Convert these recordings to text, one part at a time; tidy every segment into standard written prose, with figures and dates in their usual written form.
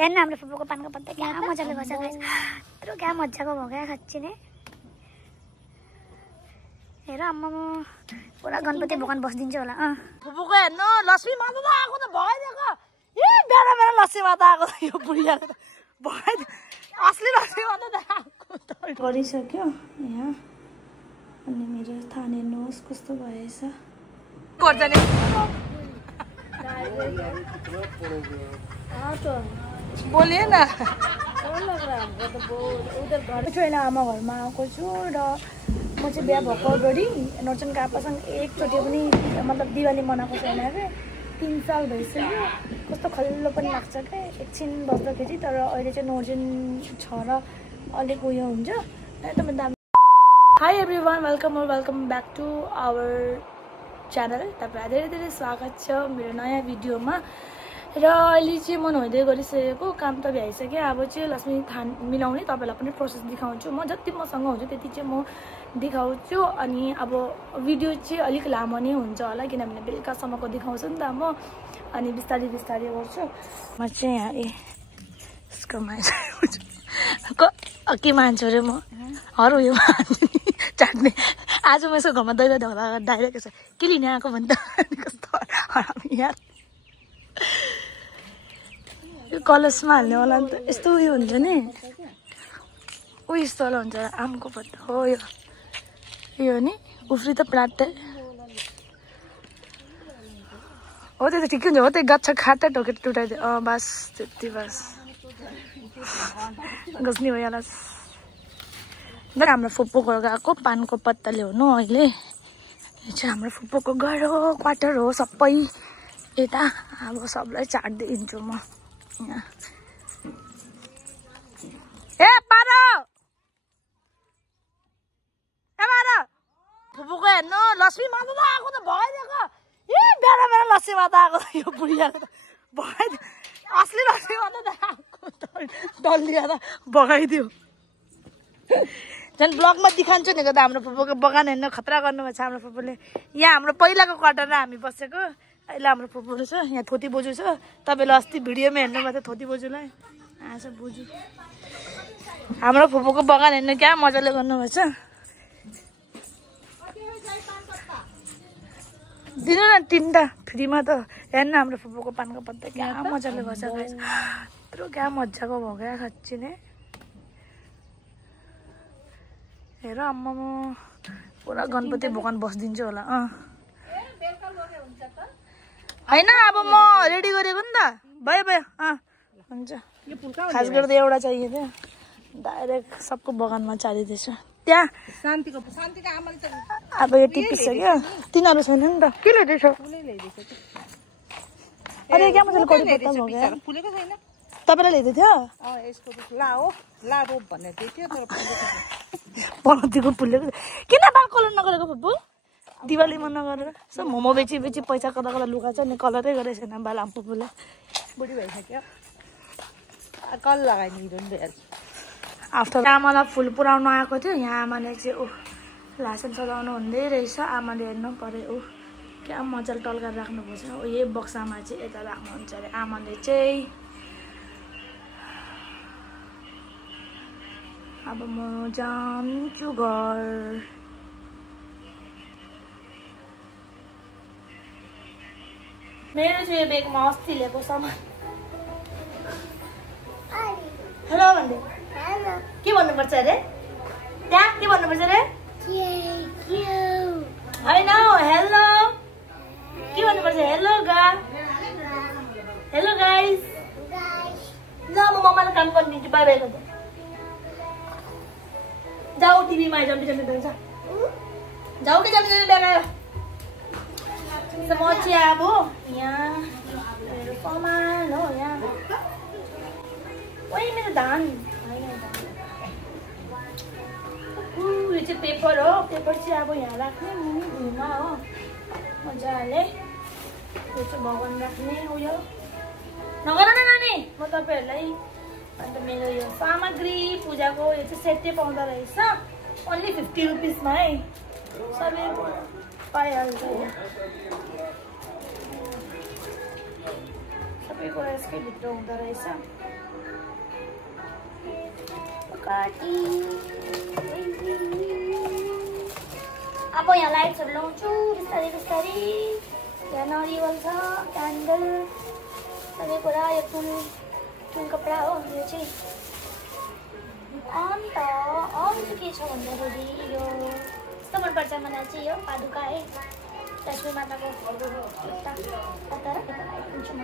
हेर्न हाम्रो फुपूको पानको पत्ता क्या मजाले गर्छ गाइस यत्रो क्या मजाको भयो क्या खाच्ची नै हेर अम्मा पुरा गणपति भगवान बसिदिन्छ होला फुपूको हेर्नु लक्ष्मी माता त आएको त भइदिएको ए बेला बेला लक्ष्मी माता आएको त यो बुढियाको त भइदियो असली लक्ष्मी माता त आएको गरिसक्यो यहाँ अनि मेरो थान हेर्नुहोस् कस्तो भएछ गर्छ नि बोलिए न छैन आमा घरमा आएको छु र म चाहिँ बिहा भएको अगाडि नर्चनको आप्पासँग एकचोटि पनि मतलब दिवाली मनाएको छैन क्या 3 साल भइसक्यो कस्तो खल्लो पनि लाग्छ क्या एकछिन बस्दाखेरि तर अहिले चाहिँ नर्जन छ र अलिक उयो हुन्छ एकदमै दामी hi everyone welcome back to our channel तपाईँलाई धेरै धेरै स्वागत छ मेरो नयाँ भिडियोमा र अहिले चाहिँ म नुहाइधुवाइ गरिसकेको काम त भ्याइसक्यो अब चाहिँ लक्ष्मी थान मिलाउने तपाईँलाई पनि प्रोसेस देखाउँछु म जति मसँग हुन्छ त्यति चाहिँ म देखाउँछु अनि अब भिडियो चाहिँ अलिक लामो नै हुन्छ होला किनभने बेलुकासम्मको देखाउँछु नि त म अनि बिस्तारै बिस्तारै गर्छु म चाहिँ यहाँ यसको मान्छे के मान्छु अरे म हर उयो चाट्ने आज म यसको घरमा दैलो ढौला डाइरेक्ट छ के लिन आएको भन्दा कस्तो हरामी यार यो कलशमा हाल्ने होला नि त यस्तो उयो हुन्छ नि उयो यस्तो होला हुन्छ आमको पत्ता हो यो नि उफ्री त प्लाट हो त्यो त ठिकै हुन्छ हो त्यो गाछ खाटा ढोकेर टुटाइदियो बस त्यति बस गस्नी भइहाल्छ हाम्रो फुपूको गएको पानको पत्ता ल्याउनु अहिले यो चाहिँ हाम्रो फुपूको घर हो क्वार्टर हो सबै यता अब सबलाई चाट्दिन्छु म यहाँ ए पारो फुपूको हेर्नु लक्ष्मी माता त आएको त भइदिएको ए बेला बेला लक्ष्मी माता आएको त यो बुढियाको त भइदियो असली लक्ष्मी माता त आएको डल्लिएर बगाइदियो झन् ब्लगमा देखाउँछु नि त हाम्रो फुपूको बगान हेर्नु खतरा गर्नुभएको छ हाम्रो फुपूले यहाँ हाम्रो पहिलाको क्वार्टरमा हामी बसेको अहिले हाम्रो फुपूहरू छ यहाँ थोती बोजू छ तपाईँले अस्ति भिडियोमा हेर्नुभएको थियो थोती बोजूलाई आज बोजू हाम्रो फुपूको बगान हेर्नु क्या मजाले गर्नुभएको छ दिनु न 3टा फ्रीमा त हेर्नु हाम्रो फुपूको पानको पत्ता क्या मजाले गर्छ गाइस यत्रो क्या मजाको भयो क्या खाच्ची नै हेर अम्मा पुरा गणपति भगवान बसिदिन्छ होला होइन अब म रेडी गरेको नि त भयो हुन्छ खास गरी त एउटा चाहियो थियो डाइरेक्ट सबको बगानमा चालिँदैछ त्यहाँ अब यो टिपिसक्यो तिनीहरू छैन नि त के ल्याइदिएछ अरे क्या मजाले कडी पत्ता भयो क्या तपाईँलाई ल्याइदिएको थियो पनौतीको फुलेको किन बाल कलर नगरेको फुपू दिवालीमा नगरेर सो मोमो बेची पैसा कता कता लुगा छ नि कलरै गरेको छैन बाल आम फुपूले बुढी भइसक्यो कल लगाइदिनु आफ्टर आमालाई फुल पुऱ्याउनु आएको थियो यहाँ आमाले चाहिँ लासन सजाउनु हुँदै रहेछ आमाले हेर्नु पर्यो क्या मजाले टल्काएर राख्नुपर्छ यही बक्सामा चाहिँ यता राख्नुहुन्छ अरे आमाले चाहिँ अब म जान्छु घर मेरो चाहिँ यो बेगमा अस्ति ल्याएको सामान हेलो भन्दै के भन्नुपर्छ अरे त्यहाँ के भन्नुपर्छ अरे होइन हेलो के भन्नुपर्छ हेलो हेलो गाइस ल म मम्मालाई काम गर्न दिन्छु बाई बाई गर्दा जाऊ टिभीमा आइज बिचमा जान्छ जाऊ कि जम्मी ब्याग आयो म चाहिँ अब यहाँ मेरो सामान हो यहाँ ओइ मेरो धान यो चाहिँ पेपर हो पेपर चाहिँ अब यहाँ राख्ने मुनि भुइँमा हो मजाले यो चाहिँ भगवान राख्ने उयो नगर न नानी म तपाईँहरूलाई अन्त मेरो यो सामग्री पूजाको यो चाहिँ सेटै पाउँदो रहेछ ओन्ली 50 रुपिसमा है सबै पाइहाल्छ सबै कुरा यसकै भित्र हुँदो रहेछ। अब यहाँ लाइट्सहरू लाउँछु बिस्तारै बिस्तारै। यहाँ नरिवल छ, क्यान्डल, सबै कुरा। यो टुल कपडा हो यो चाहिँ। अन्त अरू चाहिँ के छ भन्दाखेरि यो यस्तो मनपर्छ मलाई चाहिँ यो पादुका है, लक्ष्मी माताको खुट्टा कता लगाइदिन्छु म।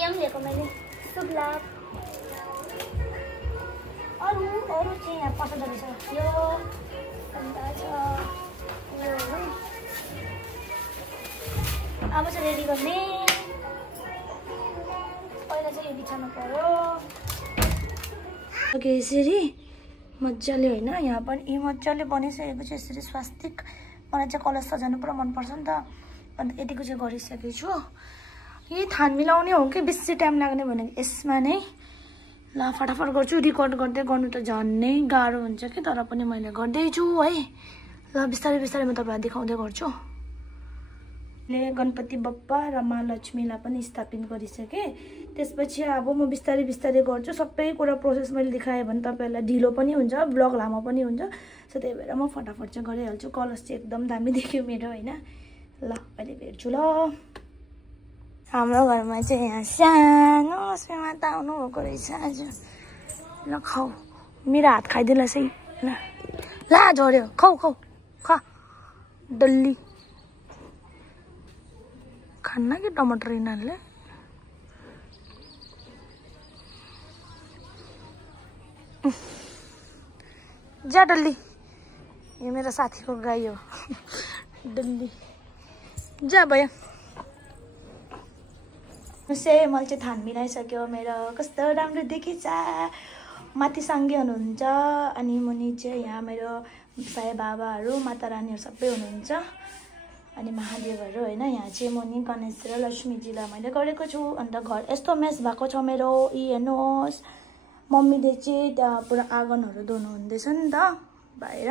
एम लिएको मैले शुभ लाभ। अरू चाहिँ यहाँ पसलहरू छ। यो अन्त छ यो अब चाहिँ रेडी गर्ने। पहिला चाहिँ यो बिछाउनु पर्यो यसरी मजाले होइन। यहाँ पनि मजाले बनिसकेपछि यसरी स्वास्तिक। मलाई चाहिँ कलश सजाउनु पुरा मनपर्छ नि त, अन्त यतिको चाहिँ गरिसकेको छु। यही थान मिलाउने हो कि बेसी टाइम लाग्ने भनेको यसमा नै। ल फटाफट गर्छु। रिकर्ड गर्दै गर्नु त झन्नै गाह्रो हुन्छ कि, तर पनि मैले गर्दैछु है। ल बिस्तारै बिस्तारै म तपाईँलाई देखाउँदै गर्छु। गणपति बप्पा र महालक्ष्मीलाई पनि स्थापित गरिसकेँ। त्यसपछि अब म बिस्तारै बिस्तारै गर्छु। सबै कुरा प्रोसेस मैले देखाएँ भने तपाईँहरूलाई ढिलो पनि हुन्छ, ब्लग लामो पनि हुन्छ। सो त्यही भएर म फटाफट चाहिँ गरिहाल्छु। कलश चाहिँ एकदम दामी देख्यो मेरो होइन। ल अहिले भेट्छु। ल हाम्रो घरमा चाहिँ यहाँ सानो लक्ष्मी माता आउनुभएको रहेछ आज। ल खाऊ, मेरो हात खाइदिएला सही। ल झऱ्यो, खाऊ खाऊ खा। डल्ली खान्न कि टमाटर यिनीहरूले। जा डल्ली, यो मेरो साथीको गाई हो डल्ली। जा भयो। मैले चाहिँ थान मिलाइसक्यो मेरो। कस्तो राम्रो देखिन्छ। माथि साङ्गे हुनुहुन्छ, अनि मुनि चाहिँ यहाँ मेरो साई बाबाहरू, माता रानीहरू सबै हुनुहुन्छ, अनि महादेवहरू होइन। यहाँ चाहिँ मुनि गणेश र लक्ष्मीजीलाई मैले गरेको छु। अन्त घर यस्तो मेस भएको छ मेरो। हेर्नुहोस्, मम्मीले चाहिँ त्यहाँ पुरा आँगनहरू धुनु हुँदैछ नि त बाहिर।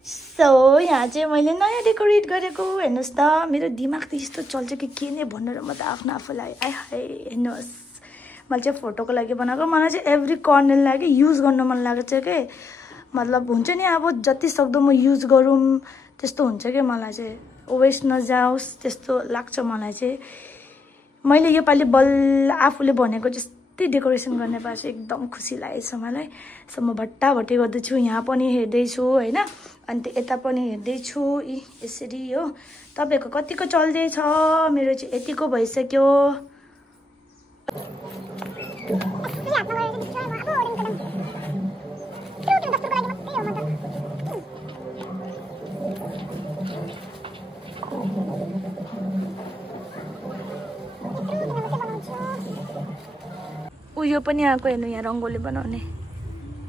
सो यहाँ चाहिँ मैले नयाँ डेकोरेट गरेको। हेर्नुहोस् त, मेरो दिमाग त यस्तो चल्छ कि के नै भनेर म त आफ्नो आफूलाई आए हेर्नुहोस्। मैले चाहिँ फोटोको लागि बनाएको। मलाई चाहिँ एभ्री कर्नर लागि युज गर्नु मन लाग्छ कि, मतलब हुन्छ नि अब जति सक्दो म युज गरौँ त्यस्तो हुन्छ कि। मलाई चाहिँ वेस्ट नजाओस् त्यस्तो लाग्छ मलाई चाहिँ। मैले योपालि बल्ल आफूले भनेको जस्तै डेकोरेसन गर्ने पाएँ, एकदम खुसी लागेको छ मलाई। सो म भट्टाभट्टी गर्दैछु। यहाँ पनि हेर्दैछु होइन, अन्त यता पनि हेर्दैछु। यसरी हो। तपाईँको कतिको चल्दैछ? मेरो चाहिँ यतिको भइसक्यो। उयो पनि आएको हेर्नु, यहाँ रङ्गोली बनाउने।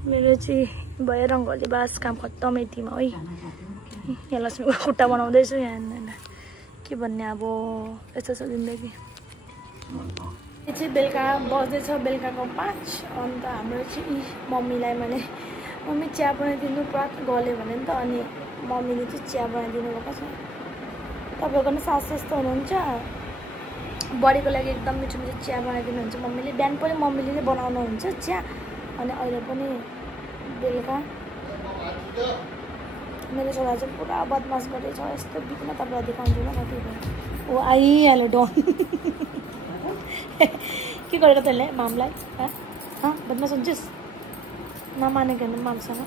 मेरो चाहिँ भयो रङ्गोली, बास काम खत्तम यतिमा है। यहाँ लक्ष्मीको खुट्टा बनाउँदैछु। यहाँ के भन्ने अब यस्तो छ जिन्दगी। यो चाहिँ बेलुका बज्दैछ, बेलुकाको 5। अन्त हाम्रो चाहिँ मम्मीलाई मैले मम्मी चिया बनाइदिनु पुरा गल्यो भने नि त, अनि मम्मीले चाहिँ चिया बनाइदिनु भएको छ। तपाईँको पनि सासू यस्तो हुनुहुन्छ, बडीको लागि एकदम मिठो मिठो चिया बनाइदिनुहुन्छ मम्मीले। बिहान पनि मम्मीले नै बनाउनुहुन्छ चिया, अनि अहिले पनि बेलुका। मेरो छोरा चाहिँ पुरा बदमास गरेछ यस्तो बित्न। तपाईँलाई देखाउँछु ल कति भयो। ऊ आइहाल्यो डन। के गरेको तैँले मामलाई? बदमास हुन्छस्? नमानेको हेर्नु मामसँग।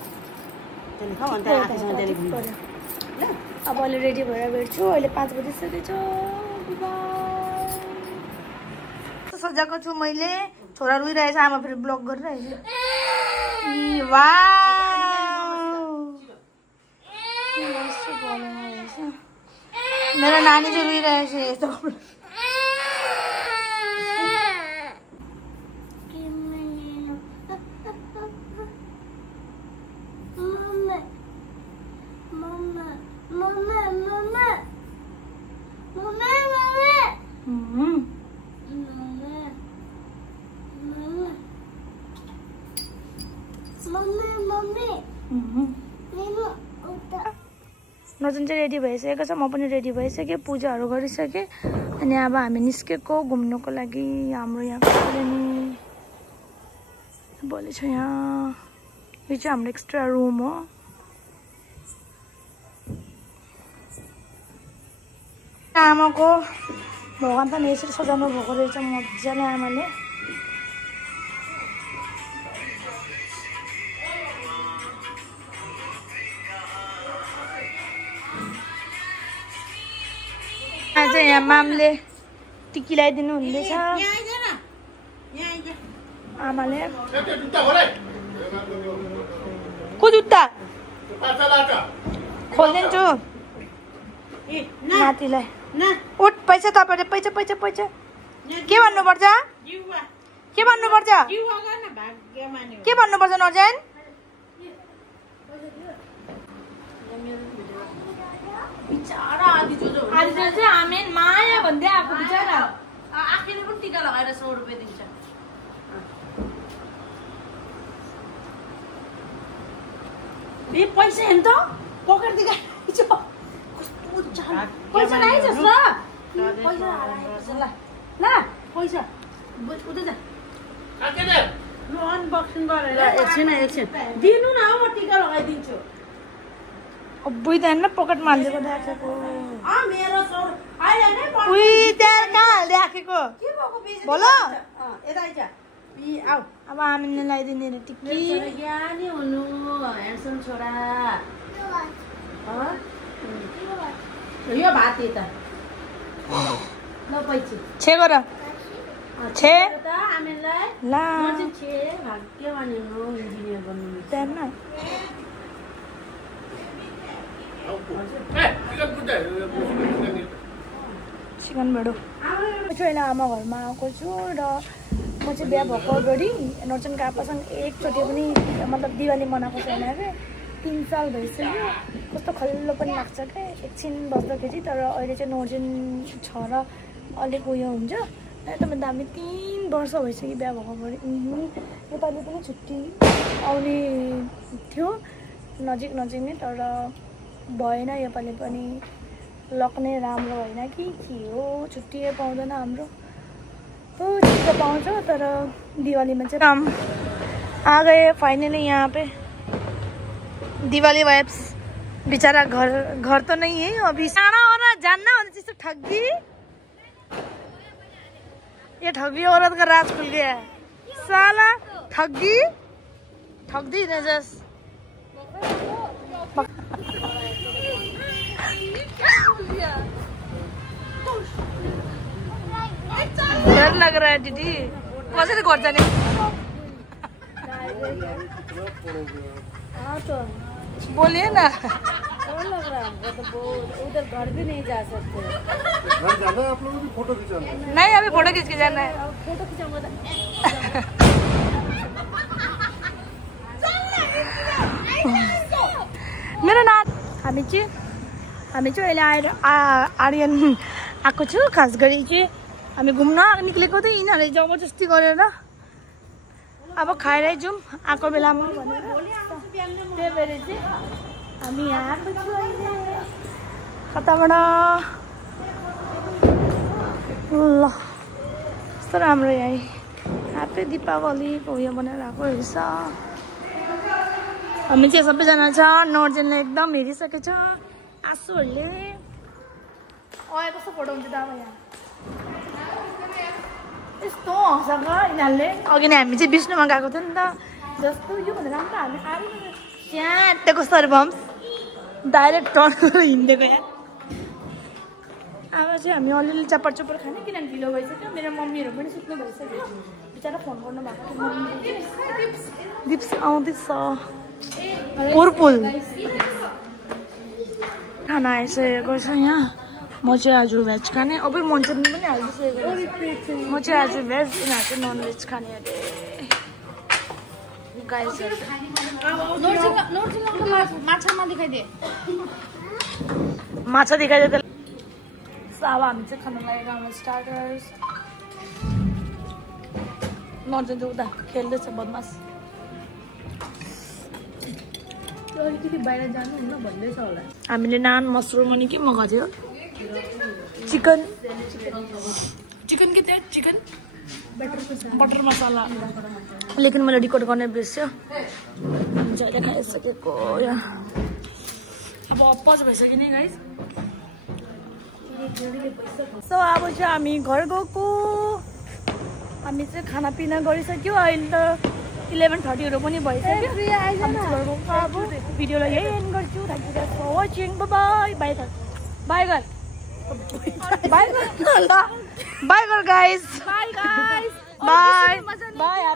अब अहिले रेडी भएर भेट्छु। अहिले 5 बजिसकेछ। सजाएको छु मैले। छोरा रुइरहेछ, आमा फेरि ब्लग गरिरहेछ। मेरो नानी चाहिँ रुइरहेछ यस्तो। नर्जन चाहिँ रेडी भइसकेको छ, म पनि रेडी भइसकेँ, पूजाहरू गरिसकेँ। अनि अब हामी निस्केको घुम्नुको लागि हाम्रो यहाँ कलोनी। भोलि छ यहाँ, यो चाहिँ हाम्रो एक्स्ट्रा रुम हो। आमाको भगवान पनि यसरी सजाउनु भएको रहेछ मजाले आमाले। आज यहाँ मामले टिकी लगाइदिनु हुँदैछ आमाले। को जुत्ता खोलिदिन्छु नातिलाई। उठ पैसा तपाईँले पैसा पैसा पैसा के भन्नुपर्छ के भन्नुपर्छ के भन्नुपर्छ नर्जन? आधी चाहिँ आमेन माया भन्दै आएको बिचरा आखिरले पनि टिका लगाएर 100 रुपियाँ दिन्छ। ए पैसा हेर्नु त पकेट दिगा पैसा ल्याइछ ल पैसा हालाइछ ल ल पैसा उता जा ल अनबक्सिङ गरेर एकछिन दिनु न म टिका लगाइदिन्छु। अब्बुई त हैन पकेटमा हालेको देखेको मेरो सर आइले नै उई त्यहाँ कहाँ हाल्दै राखेको के भएको बिजली बोल यता आइज पी आउ। अब हामीले लगाइदिने रे टिकी ज्ञानी हुनु ह्यान्डसम छोरा। यो भात त ल पैसा छे गर छे त हामीलाई ल म चाहिँ छे भाग्यवान हुनु इन्जिनियर बन्नु त्यहाँ न चिकन भेडो। म चाहिँ अहिले आमा घरमा आएको छु र म चाहिँ बिहा भएको अगाडि नर्जनको आप्पासँग एकचोटि पनि मतलब दिवाली मनाएको छैन क्या। 3 साल भइसक्यो। कस्तो खल्लो पनि लाग्छ क्या एकछिन बस्दाखेरि। तर अहिले चाहिँ नर्जन छ र अलिक उयो हुन्छ एकदमै दामी। 3 वर्ष भइसक्यो बिहा भएको अगाडि। नेपाली पनि छुट्टी आउने थियो नजिक नै तर भएन। योपालि पनि लक नै राम्रो होइन कि के हो छुट्टी पाउँदैन हाम्रो। तो छुट्टी पाउँछ तर दिवालीमा चाहिँ हम आ गए फाइनली यहाँ पे। दिवाली वाइब्स बेचारा घर तो नहीं है अभी। आना और जानना होना चीज तो ठगी। ये ठगी औरत का राज खुल गया है साला। ठगी ठग दी नजस। डर लग रहा है दीदी कसरी गर्छ नि बोलिए ना। डर लग रहा है हमको तो उधर घर भी नहीं जा सकते। घर जाना है आप लोगों को फोटो खिंचाना है? नहीं अभी फोटो खींच के जाना है। फोटो खिंचाऊंगा मेरो नाम हामी चाहिँ अहिले आएर आर्यन आएको छु। खास गरी चाहिँ हामी घुम्न निक्लेको थियौँ यिनीहरूले जबरजस्ती गरेर अब खाएरै जाउँ आएको बेलामा भनेर। त्यही भएर चाहिँ हामी यहाँ आएको छु अहिले कताबाट। ल कस्तो राम्रो यहाँ ह्याप्पी दीपावलीको उयो बनाएर आएको रहेछ। हामी चाहिँ सबैजना छ। नर्जनले एकदम हेरिसकेको छ आँसुहरूले। कस्तो फोटो हुन्छ त अब यहाँ यस्तो हँसाएको यिनीहरूले। अघि नै हामी चाहिँ विष्णुमा गएको थियो नि त जस्तो यो भनेर राम्रो हामी आएर स्याटेको सर्वम्स डाइरेक्ट टर्न गरेर हिँडेको यहाँ। अब चाहिँ हामी अलिअलि चप्पर खाने किनभने ढिलो भइसक्यो। मेरो मम्मीहरू पनि सुत्नु भइसक्यो। बिचरा फोन गर्नु भएको थियो मम्मीले। दिप्स आउँदैछ पुरपुल खाना आइसकेको छ यहाँ। म चाहिँ आज भेज खाने। अब मन्छन् पनि हालिसकेको। म चाहिँ आज भेज उनीहरू चाहिँ नन भेज खाने अरे गाइसहरू। माछा देखाइदिए त। अब हामी चाहिँ खाना लागेको हाम्रो स्टार्टर्स। नर्जन चाहिँ उता खेल्दैछ बदमास। अलिकति बाहिर जानु हुन भन्दैछ होला हामीले नान मसरुम अनि के मगाएको थियो चिकन के थियो चिकन बटर मसाला लेकिन मैले रिकर्ड गर्ने बिर्स्यो जहिले खाइसकेको अब अप्पज भइसक्यो नि गाइस सो अब चाहिँ हामी घर गएको हामी चाहिँ खानापिना गरिसक्यो अहिले त 11:30 पनि भइसक्यो अब भिडियोलाई यही एन्ड गर्छु thank you guys for watching bye bye bye गर बाइ गर गाइस बाइ बाइ